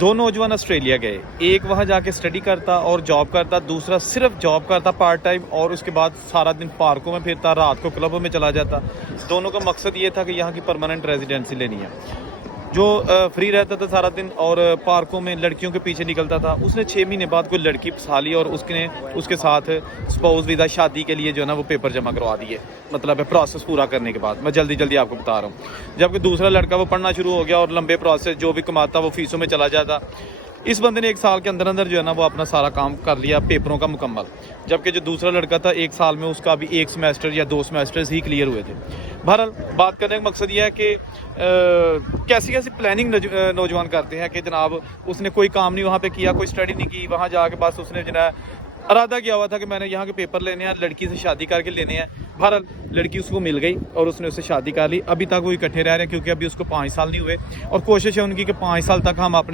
دو نوجوان آسٹریلیا گئے، ایک وہاں جا کے اسٹڈی کرتا اور جاب کرتا، دوسرا صرف جاب کرتا پارٹ ٹائم اور اس کے بعد سارا دن پارکوں میں پھرتا، رات کو کلبوں میں چلا جاتا۔ دونوں کا مقصد یہ تھا کہ یہاں کی پرماننٹ ریزیڈنسی لینی ہے۔ جو فری رہتا تھا سارا دن اور پارکوں میں لڑکیوں کے پیچھے نکلتا تھا، اس نے 6 مہینے بعد کوئی لڑکی پسا لی اور اس کے ساتھ سپوز ویزا شادی کے لیے جو ہے نا وہ پیپر جمع کروا دیے، مطلب ہے پروسیس پورا کرنے کے بعد۔ میں جلدی آپ کو بتا رہا ہوں۔ جبکہ دوسرا لڑکا وہ پڑھنا شروع ہو گیا اور لمبے پروسیس جو بھی کماتا وہ فیسوں میں چلا جاتا۔ اس بندے نے 1 سال کے اندر جو ہے نا وہ اپنا سارا کام کر لیا پیپروں کا مکمل، جبکہ جو دوسرا لڑکا تھا 1 سال میں اس کا بھی 1 سیمیسٹر یا 2 سیمیسٹرز ہی کلیئر ہوئے تھے۔ بہرحال بات کرنے کا مقصد یہ ہے کہ کیسی پلاننگ نوجوان کرتے ہیں کہ جناب اس نے کوئی کام نہیں وہاں پہ کیا، کوئی اسٹڈی نہیں کی، وہاں جا کے بس اس نے جو ہے ارادہ کیا ہوا تھا کہ میں نے یہاں کے پیپر لینے ہیں، لڑکی سے شادی کر کے لینے ہیں۔ بہرحال لڑکی اس کو مل گئی اور اس نے اس سے شادی کر لی۔ ابھی تک وہ اکٹھے رہ رہے ہیں کیونکہ ابھی اس کو 5 سال نہیں ہوئے، اور کوشش ہے ان کی کہ 5 سال تک ہم اپنے